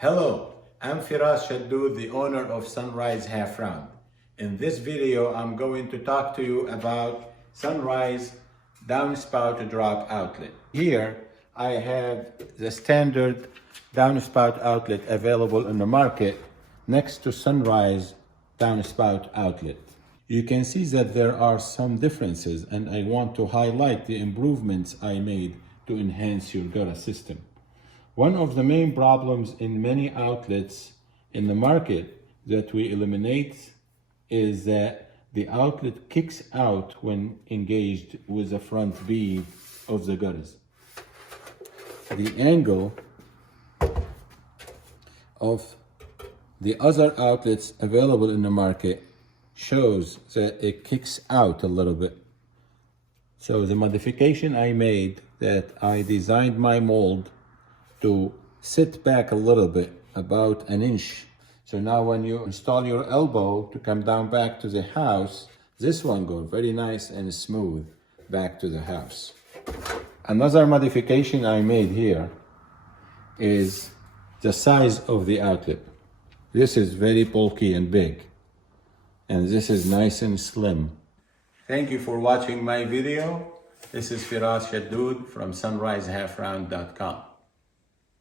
Hello, I'm Firas Shaddoud, the owner of Sunrise Half Round. In this video, I'm going to talk to you about Sunrise Downspout Drop Outlet. Here, I have the standard downspout outlet available in the market next to Sunrise Downspout outlet. You can see that there are some differences, and I want to highlight the improvements I made to enhance your gutter system. One of the main problems in many outlets in the market that we eliminate is that the outlet kicks out when engaged with the front bead of the gutters. The angle of the other outlets available in the market shows that it kicks out a little bit. So the modification I made, that I designed my mold to sit back a little bit, about an inch. So now when you install your elbow to come down back to the house, this one goes very nice and smooth back to the house. Another modification I made here is the size of the outlet. This is very bulky and big, and this is nice and slim. Thank you for watching my video. This is Firas Shaddoud from sunrisehalfround.com.